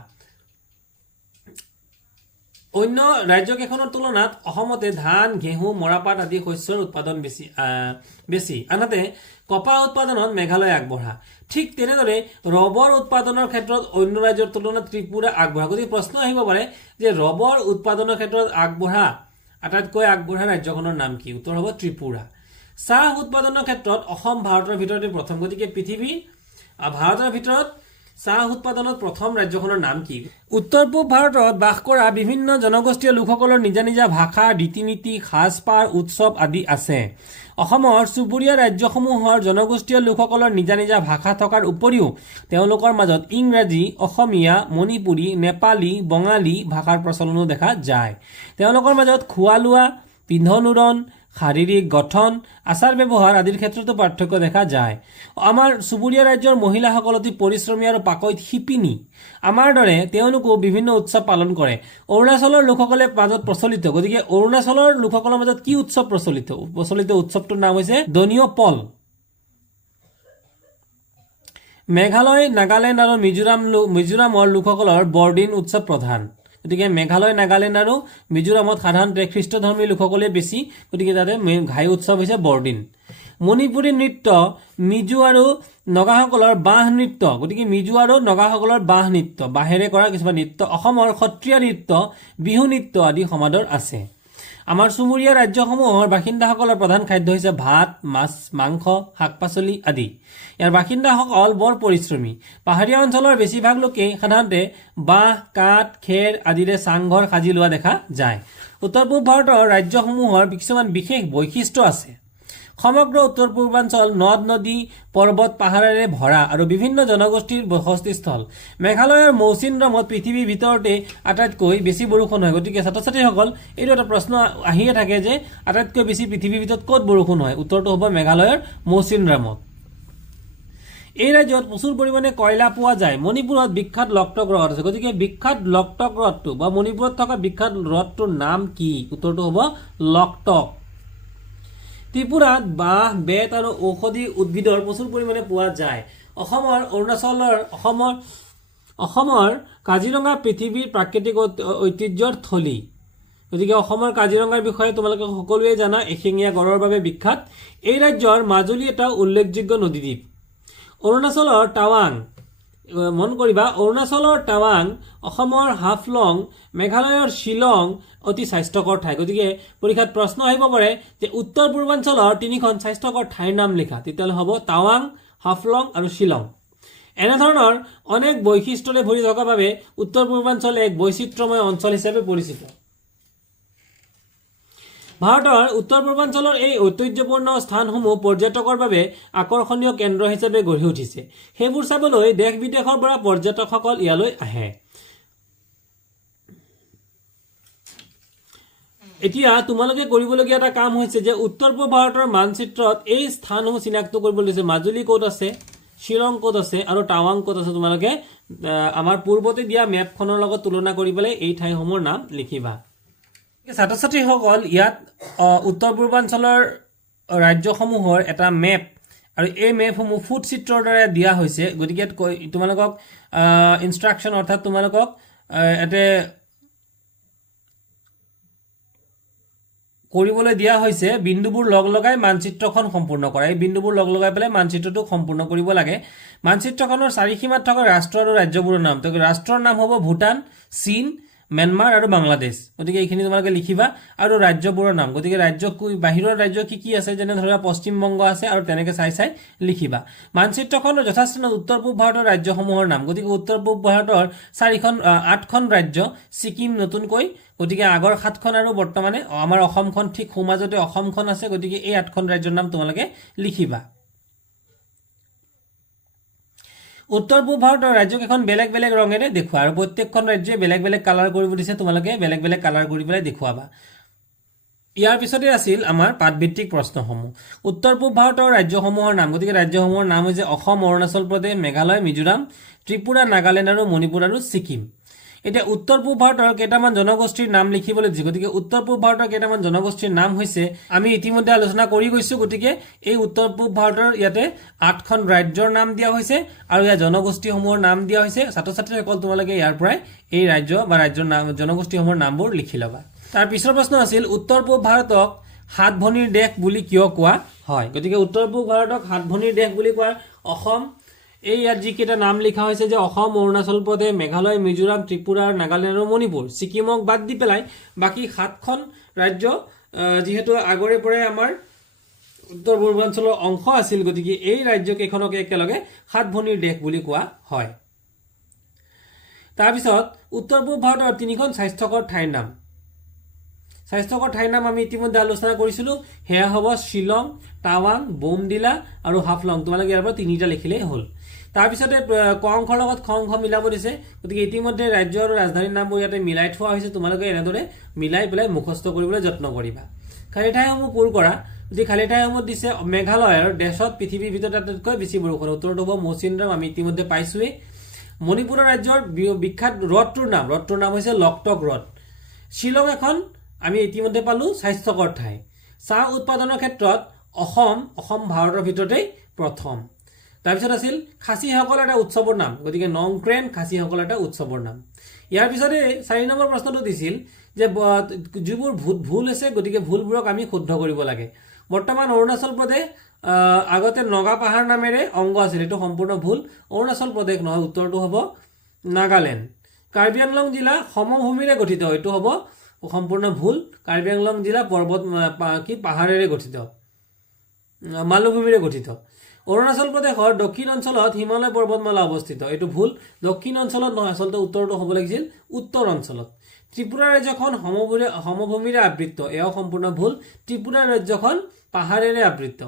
অন্য ৰাজ্যকেইখনৰ তুলনাত অসমতে ধান, ঘেঁহু, মৰাপাট আদি শস্যৰ উৎপাদন বেছি। আনহাতে কপাহ উৎপাদনত মেঘালয় আগবঢ়া। ঠিক তেনেদৰে ৰবৰ উৎপাদনৰ ক্ষেত্ৰত অন্য ৰাজ্যৰ তুলনাত ত্ৰিপুৰা আগবঢ়া। গতিকে প্ৰশ্ন আহিব পাৰে যে ৰবৰ উৎপাদনৰ ক্ষেত্ৰত আটাইতকৈ আগবঢ়া ৰাজ্যখনৰ নাম কি? উত্তৰ হ'ব ত্ৰিপুৰা। চাহ উৎপাদনৰ ক্ষেত্ৰত অসম ভাৰতৰ ভিতৰতে প্ৰথম। গতিকে পৃথিৱীৰ ভাৰতৰ ভিতৰত চাহ উৎপাদনত প্ৰথম ৰাজ্যখনৰ নাম কি? উত্তৰ পূব ভাৰতত বাস কৰা বিভিন্ন জনগোষ্ঠীয় লোকসকলৰ নিজা নিজা ভাষা, ৰীতি নীতি, সাজপাৰ, উৎসৱ আদি আছে। অসমৰ চুবুৰীয়া ৰাজ্যসমূহৰ জনগোষ্ঠীয় লোকসকলৰ নিজা নিজা ভাষা থকাৰ উপৰিও তেওঁলোকৰ মাজত ইংৰাজী, অসমীয়া, মণিপুৰী, নেপালী, বঙালী ভাষাৰ প্ৰচলনো দেখা যায়। তেওঁলোকৰ মাজত খোৱা লোৱা, পিন্ধন উৰণ, শাৰীৰিক গঠন, আচাৰ ব্যৱহাৰ আদিৰ ক্ষেত্ৰতো পাৰ্থক্য দেখা যায়। আমাৰ চুবুৰীয়া ৰাজ্যৰ মহিলাসকল অতি পৰিশ্ৰমী আৰু পাকৈত শিপিনী। আমাৰ দৰে তেওঁলোকো বিভিন্ন উৎসৱ পালন কৰে। অৰুণাচলৰ লোকসকলে মাজত প্ৰচলিত। গতিকে অৰুণাচলৰ লোকসকলৰ মাজত কি উৎসৱ প্ৰচলিত? উৎসৱটোৰ নাম হৈছে দনীয় পল। মেঘালয়, নাগালেণ্ড আৰু মিজোৰামৰ লোকসকলৰ বৰদিন উৎসৱ প্ৰধান। গতিকে মেঘালয়, নাগালেণ্ড আৰু মিজোৰামত সাধাৰণতে খ্ৰীষ্টধৰ্মী লোকসকলে বেছি। গতিকে তাতে ঘাই উৎসৱ হৈছে বৰদিন। মণিপুৰী নৃত্য, মিজো আৰু নগাসকলৰ বাঁহ নৃত্য। গতিকে মিজো আৰু নগাসকলৰ বাঁহ নৃত্য, বাঁহেৰে কৰা কিছুমান নৃত্য। অসমৰ সত্ৰীয়া নৃত্য, বিহু নৃত্য আদি সমাদৰ আছে। আমাৰ চুবুৰীয়া ৰাজ্যসমূহৰ বাসিন্দাসকলৰ প্ৰধান খাদ্য হৈছে ভাত, মাছ, মাংস, শাক পাচলি আদি। ইয়াৰ বাসিন্দাসকল বৰ পৰিশ্ৰমী। পাহাৰীয়া অঞ্চলৰ বেছিভাগ লোকেই সাধাৰণতে বাঁহ, কাঠ, খেৰ আদিৰে চাংঘৰ সাজি লোৱা দেখা যায়। উত্তৰ পূব ভাৰতৰ ৰাজ্যসমূহৰ কিছুমান বিশেষ বৈশিষ্ট্য আছে। সমগ্ৰ উত্তৰ পূৰ্বাঞ্চল নদ নদী, পৰ্বত পাহাৰেৰে ভৰা আৰু বিভিন্ন জনগোষ্ঠীৰ বসতিস্থল। মেঘালয়ৰ মৌচিনৰামত পৃথিৱীৰ ভিতৰতে আটাইতকৈ বেছি বৰষুণ হয়। গতিকে ছাত্ৰ ছাত্ৰীসকল এইটো এটা প্ৰশ্ন আহিয়ে থাকে যে আটাইতকৈ বেছি পৃথিৱীৰ ভিতৰত ক'ত বৰষুণ হয়? উত্তৰটো হ'ব মেঘালয়ৰ মৌচিনৰামত। এই ৰাজ্যত প্ৰচুৰ পৰিমাণে কয়লা পোৱা যায়। মণিপুৰত বিখ্যাত লকটক হ্ৰদ আছে। গতিকে বিখ্যাত লকটক হ্ৰদটো বা মণিপুৰত থকা বিখ্যাত হ্ৰদটোৰ নাম কি? উত্তৰটো হ'ব লকটক। ত্ৰিপুৰাত বাঁহ, বেত আৰু ঔষধি উদ্ভিদৰ প্ৰচুৰ পৰিমাণে পোৱা যায়। অসমৰ কাজিৰঙা পৃথিৱীৰ প্ৰাকৃতিক ঐতিহ্যৰ থলী। গতিকে অসমৰ কাজিৰঙাৰ বিষয়ে তোমালোকে সকলোৱে জানা, এশিঙীয়া গড়ৰ বাবে বিখ্যাত। এই ৰাজ্যৰ মাজুলী এটা উল্লেখযোগ্য নদীদ্বীপ। অৰুণাচলৰ টাৱাং, মন কৰিবা, অৰুণাচলৰ টাৱাং, অসমৰ হাফলং, মেঘালয়ৰ শ্বিলং অতি স্বাস্থ্যকৰ ঠাই। গতিকে পৰীক্ষাত প্ৰশ্ন আহিব পাৰে যে উত্তৰ পূৰ্বাঞ্চলৰ তিনিখন স্বাস্থ্যকৰ ঠাইৰ নাম লিখা। তেতিয়াহ'লে হ'ব টাৱাং, হাফলং আৰু শ্বিলং। এনেধৰণৰ অনেক বৈশিষ্ট্যৰে ভৰি থকাৰ বাবে উত্তৰ পূৰ্বাঞ্চল এক বৈচিত্ৰ্যময় অঞ্চল হিচাপে পৰিচিত। ভাৰতৰ উত্তৰ পূৰ্বাঞ্চলৰ এই ঐতিহ্যপূৰ্ণ স্থানসমূহ পৰ্যটকৰ বাবে আকৰ্ষণীয় কেন্দ্ৰ হিচাপে গঢ়ি উঠিছে। সেইবোৰ চাবলৈ দেশ বিদেশৰ পৰা পৰ্যটকসকল ইয়ালৈ আহে। এতিয়া তোমালোকে কৰিবলগীয়া এটা কাম হৈছে যে উত্তৰ পূব ভাৰতৰ মানচিত্ৰত এই স্থানসমূহ চিনাক্ত কৰিবলৈ দিছে মাজুলী ক'ত আছে শিলং ক'ত আছে আৰু টাৱাং ক'ত আছে তোমালোকে আমাৰ পূৰ্বতে দিয়া মেপখনৰ লগত তুলনা কৰি পেলাই এই ঠাইসমূহৰ নাম লিখিবা ছাত্ৰ ছাত্ৰীসকল ইয়াত উত্তৰ পূৰ্বাঞ্চলৰ ৰাজ্যসমূহৰ এটা মেপ আৰু এই মেপসমূহ ফুট চিত্ৰৰ দ্বাৰা দিয়া হৈছে গতিকে তোমালোকক ইনষ্ট্ৰাকচন অৰ্থাৎ তোমালোকক এতে কৰিবলৈ দিয়া হৈছে বিন্দুবোৰ লগ লগাই মানচিত্ৰখন সম্পূৰ্ণ কৰা এই বিন্দুবোৰ লগ লগাই পেলাই মানচিত্ৰটো সম্পূৰ্ণ কৰিব লাগে মানচিত্ৰখনৰ চাৰিসীমাত থকা ৰাষ্ট্ৰ আৰু ৰাজ্যবোৰৰ নাম তো ৰাষ্ট্ৰৰ নাম হ'ব ভূটান চীন म्यांमार और बांग्लादेश गति ये तुम्हारे लिखा और राज्यबोर नाम गति राज्य बाहिर राज्य की आसे धरा पश्चिम बंग आसे और तेनेके चाई चाई लिखा मानचित्रखन यथास्थान उत्तर पूब भारत राज्यসমূहर नाम गति उत्तर पूब भारत 8খন राज्य सिक्किम नतुनक गति आगर 7খন और बर्तमाने आमार अসমখন ठीक सोमाजते अসমখন आसे गति ये 8খন राज्यर नाम तुम्हारे लिखा उत्तर पूब भारत राज्यकेइखन बेलेग बेलेग रंगेरे देखुवा और प्रत्येकखन राज्ये बेलेग बेलेग कालार करिब दिसे तुमालोके बेलेग बेलेग कालार करि पेलाय देखुवाबा ইয়াৰ পিছতে আছিল আমাৰ পাঠভিত্তিক প্ৰশ্নসমূহ উত্তৰ পূব ভাৰতৰ ৰাজ্যসমূহৰ নাম গতিকে ৰাজ্যসমূহৰ নাম হৈছে অসম অৰুণাচল প্ৰদেশ মেঘালয় মিজোৰাম ত্ৰিপুৰা নাগালেণ্ড আৰু মণিপুৰ আৰু ছিকিম এতিয়া উত্তৰ পূব ভাৰতৰ কেইটামান জনগোষ্ঠীৰ নাম লিখিবলৈ দিছে গতিকে উত্তৰ পূব ভাৰতৰ কেইটামান জনগোষ্ঠীৰ নাম হৈছে আমি ইতিমধ্যে আলোচনা কৰি গৈছো গতিকে এই উত্তৰ পূব ভাৰতৰ ইয়াতে 8খন ৰাজ্যৰ নাম দিয়া হৈছে আৰু ইয়াৰ জনগোষ্ঠীসমূহৰ নাম দিয়া হৈছে ছাত্ৰ ছাত্ৰীসকল তোমালোকে ইয়াৰ পৰাই এই ৰাজ্য বা ৰাজ্যৰ নাম জনগোষ্ঠীসমূহৰ নামবোৰ লিখি লবা তাৰ পিছৰ প্ৰশ্ন আছিল উত্তৰ পূব ভাৰতক হাত ভনিৰ দেশ বুলি কিয় কোৱা হয় গতিকে উত্তৰ পূব ভাৰতক হাত ভনিৰ দেশ বুলি কোৱা অসম এই ইয়াত যিকেইটা নাম লিখা হৈছে যে অসম অৰুণাচল প্ৰদেশ মেঘালয় মিজোৰাম ত্ৰিপুৰা নাগালেণ্ড আৰু মণিপুৰ ছিকিমক বাদ দি পেলাই বাকি 7খন ৰাজ্য যেহেতু আগৰে পৰাই আমাৰ উত্তৰ পূৰ্বাঞ্চলৰ অংশ আছিল গতিকে এই ৰাজ্যকেইখনক একেলগে হাত ভনিৰ দেশ বুলি কোৱা হয় তাৰ পিছত উত্তৰ পূব ভাৰতৰ 3খন স্বাস্থ্যকৰ ঠাইৰ নাম স্বাস্থ্যকৰ ঠাইৰ নাম আমি ইতিমধ্যে আলোচনা কৰিছিলো হেয়া হ'ব শিলং টাৱাং বোমডিলা আৰু হাফলং তোমালোকে ইয়াৰ পৰা 3টা লিখিলেই হ'ল তাৰ পিছতে ক অংশৰ লগত খ অংশ মিলাব দিছে গতিকে ইতিমধ্যে ৰাজ্য আৰু ৰাজধানীৰ নামবোৰ ইয়াতে মিলাই থোৱা হৈছে তোমালোকে এনেদৰে মিলাই পেলাই মুখস্থ কৰিবলৈ যত্ন কৰিবা খালি ঠাইসমূহ পূৰ কৰা যদি খালি ঠাইসমূহ দিছে মেঘালয়ৰ দেশত পৃথিৱীৰ ভিতৰত আটাইতকৈ বেছি বৰষুণ উত্তৰটো হ'ব মৌচিনৰাম আমি ইতিমধ্যে পাইছোৱে মণিপুৰৰ ৰাজ্যৰ বিখ্যাত হ্ৰদটোৰ নাম হৈছে লকটক হ্ৰদ শিলং এখন আমি ইতিমধ্যে পালো স্বাস্থ্যকৰ ঠাই চাহ উৎপাদনৰ ক্ষেত্ৰত অসম ভাৰতৰ ভিতৰতেই প্ৰথম তাৰপিছত আছিল খাচীসকলৰ এটা উৎসৱৰ নাম গতিকে নংক্ৰেন খাচীসকলৰ এটা উৎসৱৰ নাম ইয়াৰ পিছতে 4 নম্বৰ প্ৰশ্নটো দিছিল যে যিবোৰ ভুল আছে গতিকে ভুলবোৰক আমি শুদ্ধ কৰিব লাগে বৰ্তমান অৰুণাচল প্ৰদেশ আগতে নগা পাহাৰ নামেৰে অংগ আছিল এটো সম্পূৰ্ণ ভুল অৰুণাচল প্ৰদেশ নহয় উত্তৰটো হ'ব নাগালেণ্ড কাৰ্বি আংলং জিলা সমভূমিৰে গঠিত এটো হ'ব সম্পূৰ্ণ ভুল কাৰ্বি আংলং জিলা পৰ্বত কি পাহাৰেৰে গঠিত মালভূমিৰে গঠিত অৰুণাচল প্ৰদেশৰ দক্ষিণ অঞ্চলত হিমালয় পৰ্বতমালা অৱস্থিত এটো ভুল দক্ষিণ অঞ্চলত নহয় আসলতে উত্তৰটো হ'ব লাগিছিল উত্তৰ অঞ্চলত ত্ৰিপুৰা ৰাজ্যখন সমভূমিৰে আবৃত এও সম্পূৰ্ণ ভুল ত্ৰিপুৰা ৰাজ্যখন পাহাৰেৰে আবৃত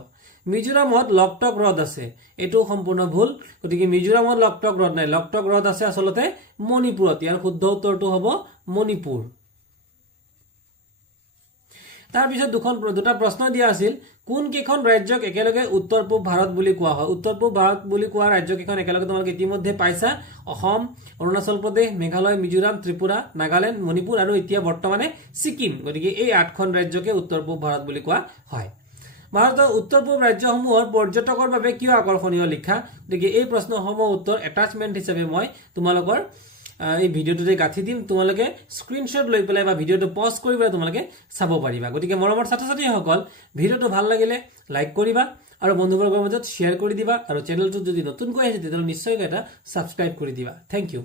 মিজোৰামত লকটক হ্ৰদ আছে এটো সম্পূৰ্ণ ভুল গতিকে মিজোৰামত লকটক হ্ৰদ নাই লকটক হ্ৰদ আছে আসলতে মণিপুৰত ইয়াৰ শুদ্ধ উত্তৰটো হ'ব মণিপুৰ তাৰ পিছত দুটা প্ৰশ্ন দিয়া আছিল কোন কেখন ৰাজ্যক একেলগে উত্তৰ পূব ভাৰত বুলি কোৱা হয় উত্তৰ পূব ভাৰত বুলি কোৱা ৰাজ্যকেখন একেলগে তোমালোকে ইতিমধ্যে পাইছা অসম অৰুণাচল প্ৰদেশ মেঘালয় মিজোৰাম ত্ৰিপুৰা নাগালেণ্ড মণিপুৰ আৰু এতিয়া বৰ্তমানে ছিকিম গতিকে এই 8খন ৰাজ্যকে উত্তৰ পূব ভাৰত বুলি কোৱা হয় ভাৰতৰ উত্তৰ পূব ৰাজ্যসমূহৰ পৰ্যটকৰ বাবে কিয় আকৰ্ষণীয় লিখা গতিকে এই প্ৰশ্নসমূহৰ উত্তৰ এটাচমেন্ট হিচাপে মই তোমালোকৰ এই ভিডিওটোতে গাঁঠি দিম তোমালোকে স্ক্ৰিনশ্বট লৈ পেলাই বা ভিডিওটো পজ কৰি পেলাই তোমালোকে চাব পাৰিবা গতিকে মৰমৰ ছাত্ৰ ছাত্ৰীসকল ভিডিওটো ভাল লাগিলে লাইক কৰিবা আৰু বন্ধুবৰ্গৰ মাজত শ্বেয়াৰ কৰি দিবা আৰু চেনেলটো যদি নতুনকৈ আহিছে তেতিয়াহ'লে নিশ্চয়কৈ এটা সাবস্ক্ৰাইব কৰি দিবা থ্যাংক ইউ